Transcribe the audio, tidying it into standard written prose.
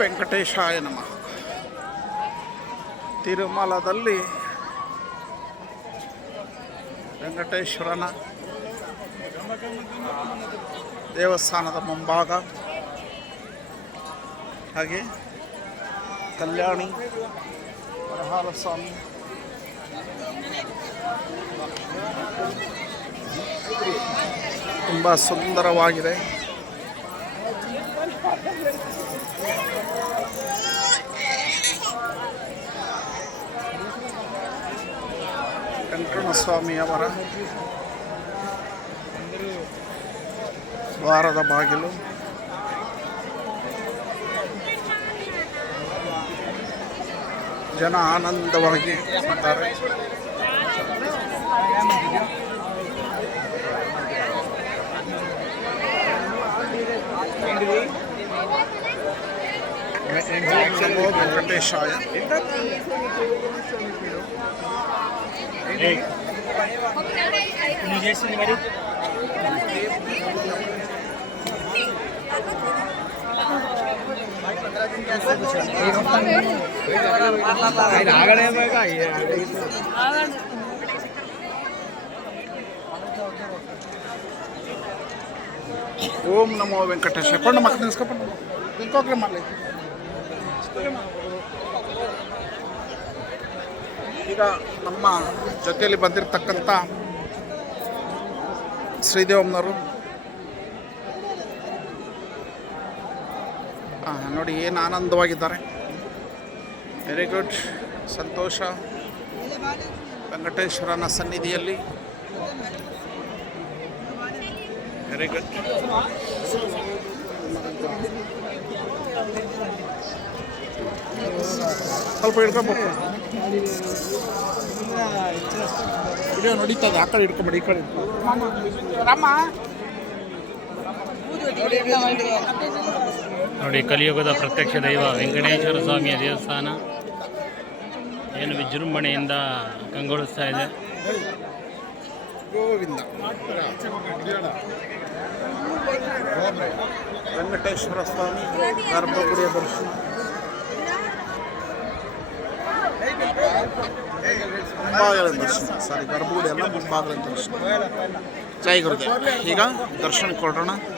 ವೆಂಕಟೇಶಾಯ ನಮಃ. ತಿರುಮಲದಲ್ಲಿ ವೆಂಕಟೇಶ್ವರನ ದೇವಸ್ಥಾನದ ಮುಂಭಾಗ, ಹಾಗೆ ಕಲ್ಯಾಣಿ ವರಹಾಲ ಸ್ವಾಮಿ, ತುಂಬ ಸುಂದರವಾಗಿದೆ. ವೆಂಕಟಸ್ವಾಮಿಯವರ ದ್ವಾರದ ಬಾಗಿಲು, ಜನ ಆನಂದವಾಗಿ ಇದ್ದಾರೆ. ವೆಂಕಟೇಶಾಯ. ಓಂ ನಮೋ ವೆಂಕಟೇಶ. ಪಣ್ಣ ಮಕ್ಕಳು ನಿಲ್ಸ್ಕೊಪಣ್ಣ, ನಿಂತ್ಕೋಗ್ರೆ ಮಾಡಲಿ. ಈಗ ನಮ್ಮ ಜೊತೆಯಲ್ಲಿ ಬಂದಿರತಕ್ಕಂಥ ಶ್ರೀದೇವಮ್ಮನವರು ನೋಡಿ ಏನು ಆನಂದವಾಗಿದ್ದಾರೆ. ವೆರಿ ಗುಡ್, ಸಂತೋಷ. ವೆಂಕಟೇಶ್ವರನ ಸನ್ನಿಧಿಯಲ್ಲಿ ವೆರಿ ಗುಡ್. ಸ್ವಲ್ಪ ಹಿಡ್ಕೊಬೇಕು, ವಿಡಿಯೋ ನಡೀತದೆ. ಆ ಕಡೆ ಹಿಡ್ಕೊಂಬೇಡಿ, ಈ ಕಡೆ ರಾಮ. ನೋಡಿ, ಕಲಿಯುಗದ ಪ್ರತ್ಯಕ್ಷ ದೈವ ವೆಂಕಟೇಶ್ವರ ಸ್ವಾಮಿಯ ದೇವಸ್ಥಾನ ಏನು ವಿಜೃಂಭಣೆಯಿಂದ ಕಂಗೊಳಿಸ್ತಾ ಇದೆ. ಗೋವಿಂದ. ವೆಂಕಟೇಶ್ವರ ಸ್ವಾಮಿ ಗರ್ಭಗುಡಿಯ ದರ್ಶನ, ಮುಂಭಾಗದ ದರ್ಶನ, ಸಾರಿ ಗರ್ಭಗುಡಿ ಅಲ್ಲ, ಮುಂಭಾಗದ ದರ್ಶನ. ಜೈ ಗುರುದೇವ್. ಈಗ ದರ್ಶನ ಕೊಡೋಣ.